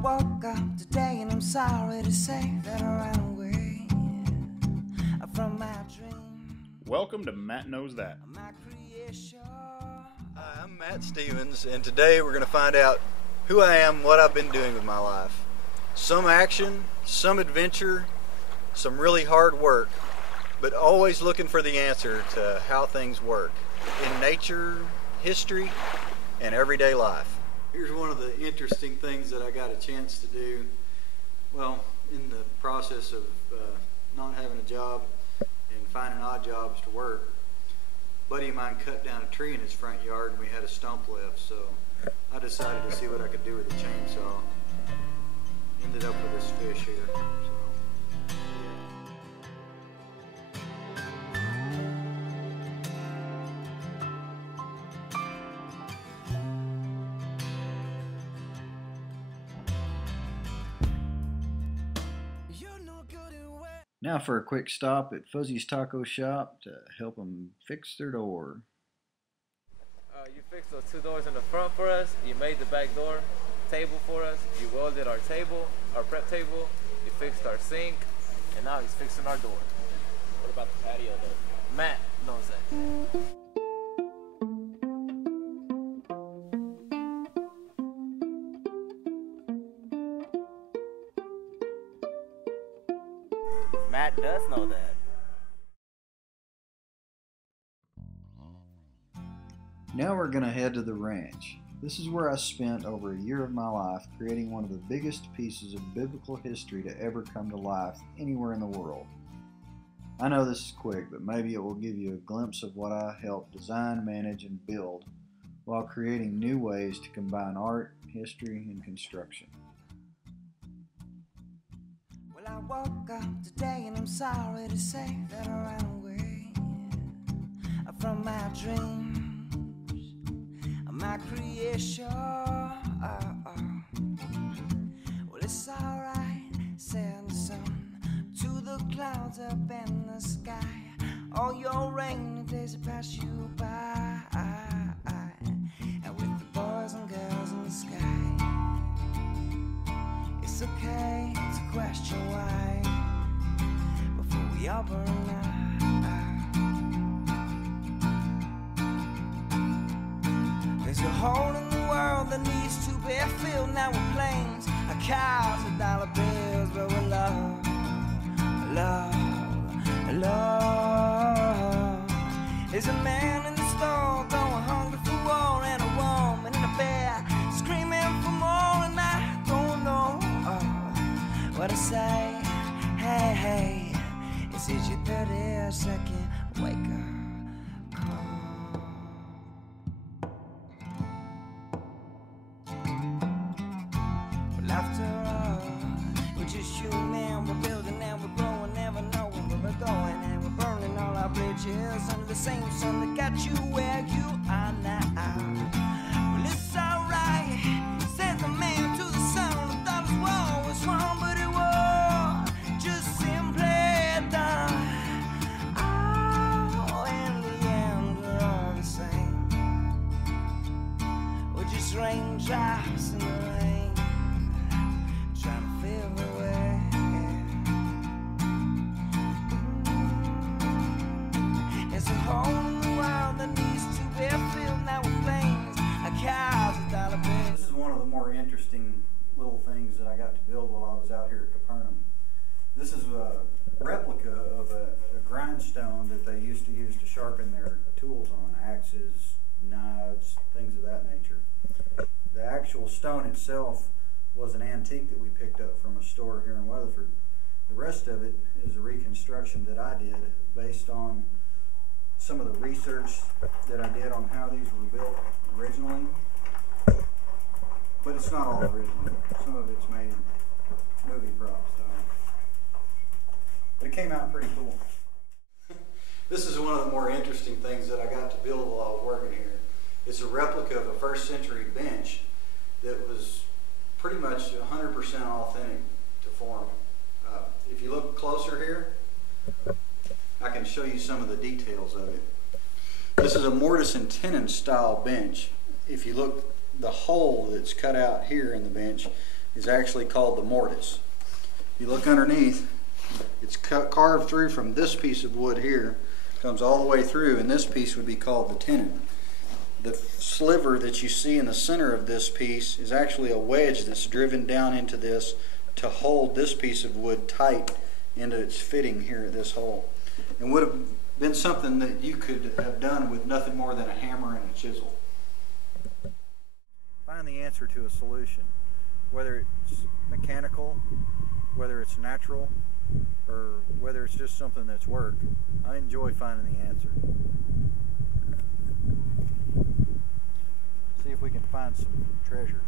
woke up today and I'm sorry to say that I ran away from my dream. Welcome to Matt Knows That. My creation. Hi, I'm Matt Stevens, and today we're going to find out who I am, what I've been doing with my life. Some action, some adventure, some really hard work, but always looking for the answer to how things work in nature, history, and everyday life. Here's one of the interesting things that I got a chance to do, well, in the process of not having a job and finding odd jobs to work. A buddy of mine cut down a tree in his front yard and we had a stump left, so I decided to see what I could do with a chainsaw. Ended up with this fish here. So. Now for a quick stop at Fuzzy's Taco Shop to help them fix their door. You fixed those two doors in the front for us. You made the back door table for us. You welded our table, our prep table. You fixed our sink, and now he's fixing our door. What about the patio though? Matt knows that. Matt does know that. Now we're going to head to the ranch. This is where I spent over a year of my life creating one of the biggest pieces of biblical history to ever come to life anywhere in the world. I know this is quick, but maybe it will give you a glimpse of what I helped design, manage, and build while creating new ways to combine art, history, and construction. I woke up today and I'm sorry to say that I ran away from my dreams, my creation. Well, it's alright, said the sun to the clouds up in the sky. All your rainy days will pass you by, and with the boys and girls in the sky, it's okay to question why before we all burn out. There's a hole in the world that needs to be filled now with planes, cows, and dollar bills, but with love, love, love. There's a man in the store going hungry for more, and a woman in a bed screaming for more, and I don't know what I say. Hey, hey, this is your 30-second wake-up call. Well, after all, we're just human. We're building and we're growing, never knowing where we're going, and we're burning all our bridges under the same sun that got you where you are now. Well, it's alright, said the man to the sun who thought his wall was wrong, but it was just simply done. Oh, in the end, we're all the same. We're just raindrops in the rain, trying to feel the way. There's a hole in the world that needs to be filled now with flames, cows, and dollar bills. This is one of the more interesting little things that I got to build while I was out here at Capernaum. This is a replica of a grindstone that they used to use to sharpen their tools on, axes, knives, things of that nature. The actual stone itself was an antique that we picked up from a store here in Weatherford. The rest of it is a reconstruction that I did based on some of the research that I did on how these were built originally. But it's not all original. Some of it's made movie props. But it came out pretty cool. This is one of the more interesting things that I got to build while I was working here. It's a replica of a first century bench that was pretty much 100% authentic to form. If you look closer here, I can show you some of the details of it. This is a mortise and tenon style bench. If you look, the hole that's cut out here in the bench is actually called the mortise. You look underneath, it's carved through from this piece of wood here, comes all the way through, and this piece would be called the tenon. The sliver that you see in the center of this piece is actually a wedge that's driven down into this to hold this piece of wood tight into its fitting here at this hole. And would have been something that you could have done with nothing more than a hammer and a chisel. Find the answer to a solution, whether it's mechanical, whether it's natural, or whether it's just something that's worked. I enjoy finding the answer. See if we can find some treasure.